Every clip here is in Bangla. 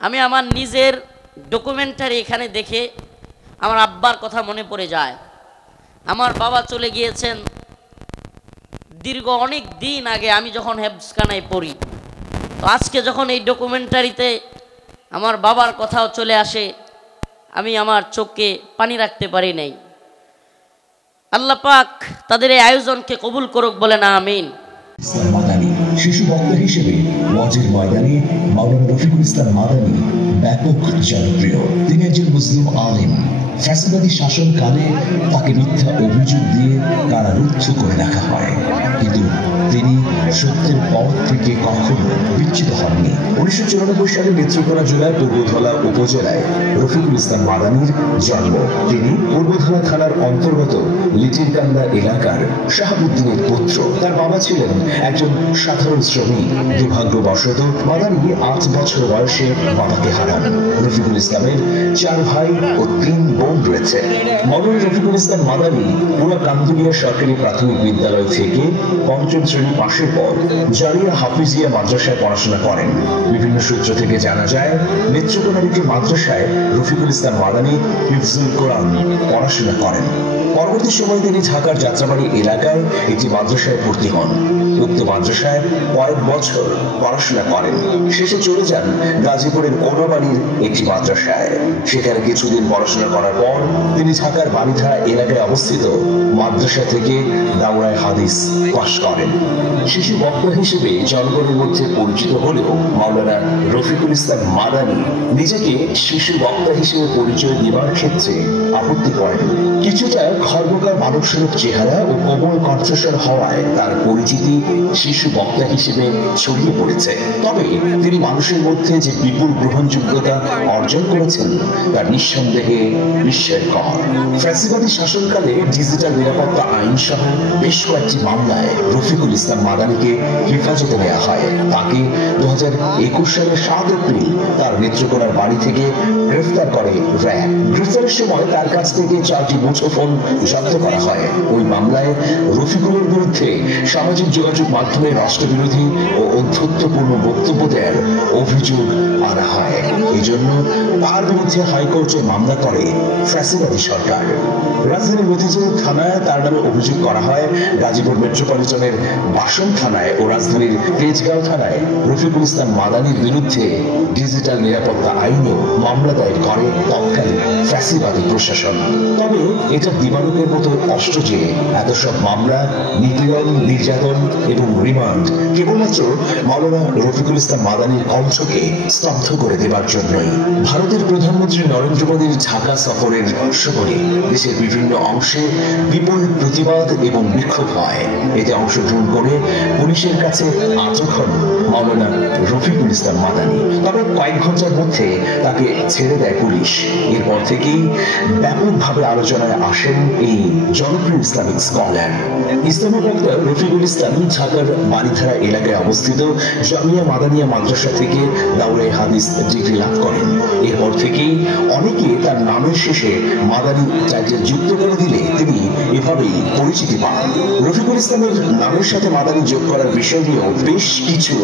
আমি আমার নিজের ডকুমেন্টারি এখানে দেখে আমার আব্বার কথা মনে পড়ে যায়। আমার বাবা চলে গিয়েছেন দীর্ঘ অনেক দিন আগে, আমি যখন হেফজখানায় পড়ি। তো আজকে যখন এই ডকুমেন্টারিতে আমার বাবার কথাও চলে আসে, আমি আমার চোখে পানি রাখতে পারি নাই। আল্লাহ পাক তাদের এই আয়োজনকে কবুল করুক, বলেন আমিন। মাদানী শিশু বক্তা হিসেবে ওয়াজের ময়দানে মাওলানা রফিকুল ইসলাম মাদানী ব্যাপক জনপ্রিয়। তিনি একজন মুসলিম আলেম। ফ্যাসিবাদী শাসনকালে তাকে মিথ্যা অভিযোগ দিয়ে কারারুদ্ধ করে রাখা হয়, কিন্তু তিনি সত্যের পথ থেকে কখনো বিচ্যুত হননি। 1994 সালে নেত্রকোনা জেলার পূর্বধলা উপজেলায় রফিকুল ইসলাম মাদানীর জন্ম। তিনি পূর্বধলা থানার অন্তর্গত লিটিরকান্দা এলাকার শাহাবুদ্দিনের পুত্র। তার বাবা ছিলেন একজন সাধারণ শ্রমিক। দুর্ভাগ্যবশত মাদানী 8 বছর বয়সে বাবাকে হারান। রফিকুল ইসলামের 4 ভাই ও 3 বোন রয়েছে। মাওলানা রফিকুল ইসলাম মাদানী পুরা কান্দুলিয়া সরকারি প্রাথমিক বিদ্যালয় থেকে 5ম শ্রেণী পাশের পর জারিয়া হাফিজিয়া মাদ্রাসায় পড়াশোনা করেন। বিভিন্ন সূত্র থেকে জানা যায়, নেত্রকোনার একটি মাদ্রাসায় রফিকুল ইসলাম মাদানী হিফজুল কোরআন পড়াশোনা করেন। পরবর্তী সময়ে তিনি ঢাকার যাত্রাবাড়ি এলাকায় একটি মাদ্রাসায় ভর্তি হন। উক্ত মাদ্রাসায় কয়েক বছর পড়াশোনা করেন। শেষে চলে যান গাজীপুরের কোনাবাড়ির একটি মাদ্রাসায়। সেখানে কিছুদিন পড়াশোনা করার পর তিনি ঢাকার বাণীধারা এলাকায় অবস্থিত মাদ্রাসা থেকে দাওরায়ে হাদিস পাশ করেন। শিশু বক্তা হিসেবে জনগণের মধ্যে পরিচিত হলেও মাওলানা রফিকুল ইসলাম মাদানী নিজেকে শিশু বক্তা হিসেবে পরিচয় দেওয়ার ক্ষেত্রে আপত্তি করেন। কিছুটা খর্বকার মানবস্বরূপ চেহারা ও কোমল কণ্ঠস্বর হওয়ায় তার পরিচিতি শিশু বক্তা হিসেবে ছড়িয়ে পড়েছে। তবে তিনি মানুষের মধ্যে যে বিপুল গ্রহণযোগ্যতা অর্জন করেছেন তা নিঃসন্দেহে বিস্ময়কর। ফ্যাসিবাদী শাসনকালে ডিজিটাল নিরাপত্তা আইন সহ বেশ কয়েকটি মামলায় রফিকুল ইসলাম মাদানীকে হেফাজতে নেওয়া হয়। তাকে 2021 সালের 7 এপ্রিল তার নেত্রকোনার বাড়ি থেকে গ্রেফতার করে র্যাব। গ্রেফতারের সময় তার কাছ থেকে 4টি মুঠোফোন জব্দ করা হয়। ওই মামলায় রফিকুলের বিরুদ্ধে সামাজিক যোগাযোগ মাধ্যমে রাষ্ট্রবিরোধী ও অধ্যত্বপূর্ণ বক্তব্য দেওয়ার অভিযোগ আনা হয়। এই জন্য তার বিরুদ্ধে হাইকোর্টে মামলা করে ফ্যাসিবাদী সরকার। রাজধানীর মতিঝিল থানায় তার নামে অভিযোগ করা হয়। গাজীপুর মেট্রোপলিটনের বাসন থানায় ও রাজধানীর তেজগাঁও থানায় রফিকুল ইসলাম মাদানীর বিরুদ্ধে ডিজিটাল নিরাপত্তা আইনে মামলা দায়ের করে তৎকালীন ফ্যাসিবাদী প্রশাসন। তবে এটা দিবালোকের মতো স্পষ্ট যে এত সব মামলা, নিপীড়ন, নির্যাতন এবং রিমান্ড কেবলমাত্র মাওলানা রফিকুল ইসলাম মাদানীর কণ্ঠকে স্তব্ধ করে দেবার জন্যই। ভারতের প্রধানমন্ত্রী নরেন্দ্র মোদীর ঢাকা সফরের সময় দেশের বিভিন্ন অংশে বিপুল প্রতিবাদ এবং বিক্ষোভ হয়। এতে অংশগ্রহণ করে পুলিশের কাছে আটক হন মাওলানা রফিকুল ইসলাম মাদানী। তবে কয়েক ঘন্টার মধ্যে তাকে ছেড়ে দেয় পুলিশ। এরপর থেকেই ব্যাপকভাবে আলোচনায় আসেন এই জনপ্রিয় ইসলামিক স্কলার। ইসলামী বক্তা রফিকুল ইসলাম ঢাকার বাণীধারা এলাকায় অবস্থিত জামিয়া মাদানিয়া মাদ্রাসা থেকে দাওরায়ে হাদিস ডিগ্রি লাভ করেন। এরপর থেকেই অনেকে তার নামের শেষে মাদানী টাইটেল যুক্ত করে দিলে তিনি এভাবেই পরিচিতি পান। রফিকুল ইসলামের নামের সাথে মাদানী যোগ করার বিষয় নিয়েও বেশ কিছু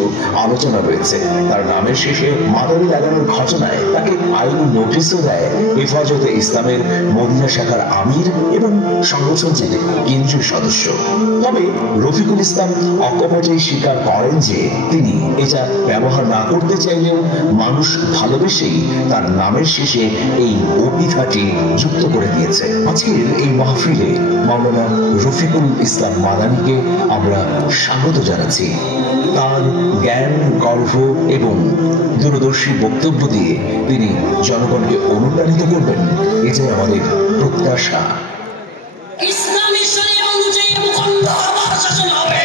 আলোচনা রয়েছে। তার নামের শেষে মাদানী লাগানোর ঘটনায় তাকে আইনি নোটিশও দেয় হেফাজতে ইসলামের মদিনা শাখার আমির এবং সংগঠনটির কেন্দ্রীয় সদস্য। তবে রফিকুল ইসলাম অকপটেই স্বীকার করেন যে তিনি এটা ব্যবহার না করতে চাইলেও মানুষ ভালোবেসেই তার নামের শেষে এই অভিধাটি যুক্ত করে দিয়েছে। আজকের এই মাহফিলে মাওলানা রফিকুল ইসলাম মাদানীকে আমরা স্বাগত জানাচ্ছি। তার জ্ঞান, গর্ব এবং দূরদর্শী বক্তব্য দিয়ে তিনি জনগণকে অনুপ্রাণিত করবেন, এটাই আমাদের প্রত্যাশা। ইসলামী শরীয়ত অনুযায়ী মুখণ্ড আমার শাসন হবে।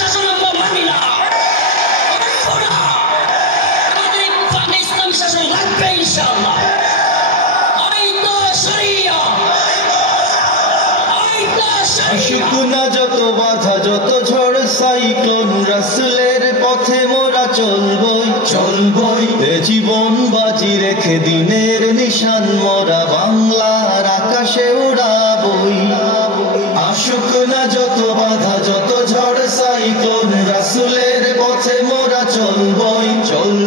শাসন আমরা মানি না, আমাদের ইসলামী শাসন লাগবে ইনশাআল্লাহ। শুকুনা যত বাধা, যত ঝড় সাইক্লোন, রাসূলের পথে মোরা চলবই চলবই। এ জীবন বাজি রেখে দিনের নিশান মোরা বাংলার আকাশে উড়াবই। আসুক না যত বাধা, যত ঝড় সাইক্লোন, রাসূলের পথে মোরা চলবই চলবই।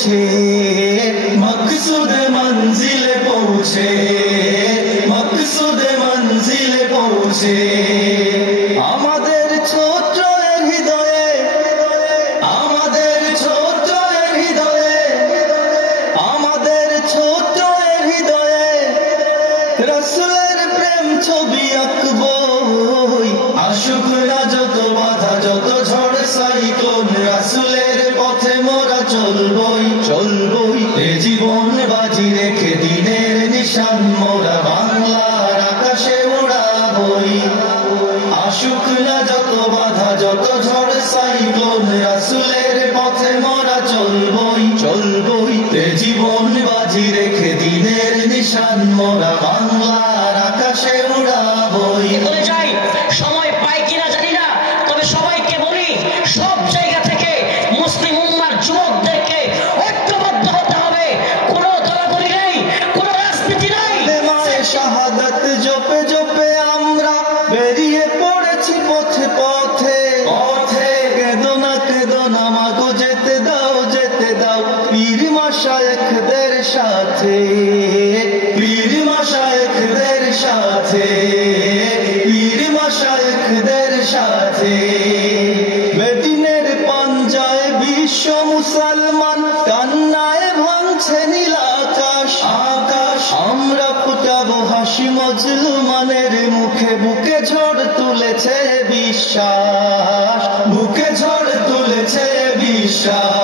পৌঁছে, মকসুদে মঞ্জিলে পৌঁছে, মকসুদে মঞ্জিলে পৌঁছে। আমাদের ছোট্ট হৃদয়ে, আমাদের ছোট্ট হৃদয়ে, আমাদের ছোট্ট হৃদয়ে রাসূলের প্রেম ছবি আঁকবো। আসুক না যত বাধা, যত ঝড় সাইক্লোন, রাসূলের পথে মোরা চলবই, চলবই। এ জীবন বাজি রেখে দিনের নিশান মোরা বাংলার আকাশে উড়াবই। আসুক না যত বাধা, যত ঝড় সাইক্লোন, রাসূলের পথে মোরা চলবই, চলবই। এ জীবন বাজি রেখে দিনের নিশান মোরা বাংলার আকাশে উড়াবই। বলে যাই, সময় পাই কিনা জানি না, তবে সবাইকে বলি সব জায়গা থেকে মুসলিম উম্মার যুবকদেরকে ঐক্যবদ্ধ হতে হবে। কোনো দলাদলি নেই, কোনো রাজনীতি নাই। মায়ে শাহাদাত জপে জপে আমরা বেরিয়ে পড়েছি পথে পথে, পথে। কেদো না মাগো, যেতে দাও, যেতে দাও পীর মাশায়েখদের সাথে, পীর মাশায়েখদের সাথে, পীর মাশায়েখদের সাথে। বেদিনের পাঞ্জায় বিশ্ব মুসলমান, কান্নায় ভাঙছে নীল আকাশ, আকাশ। আমরা ফুটাবো হাসি মজলুমানের মুখে, বুকে ঝড় তুলেছে বিশ্বাস, বুকে ঝড় তুলেছে বিশ্বাস।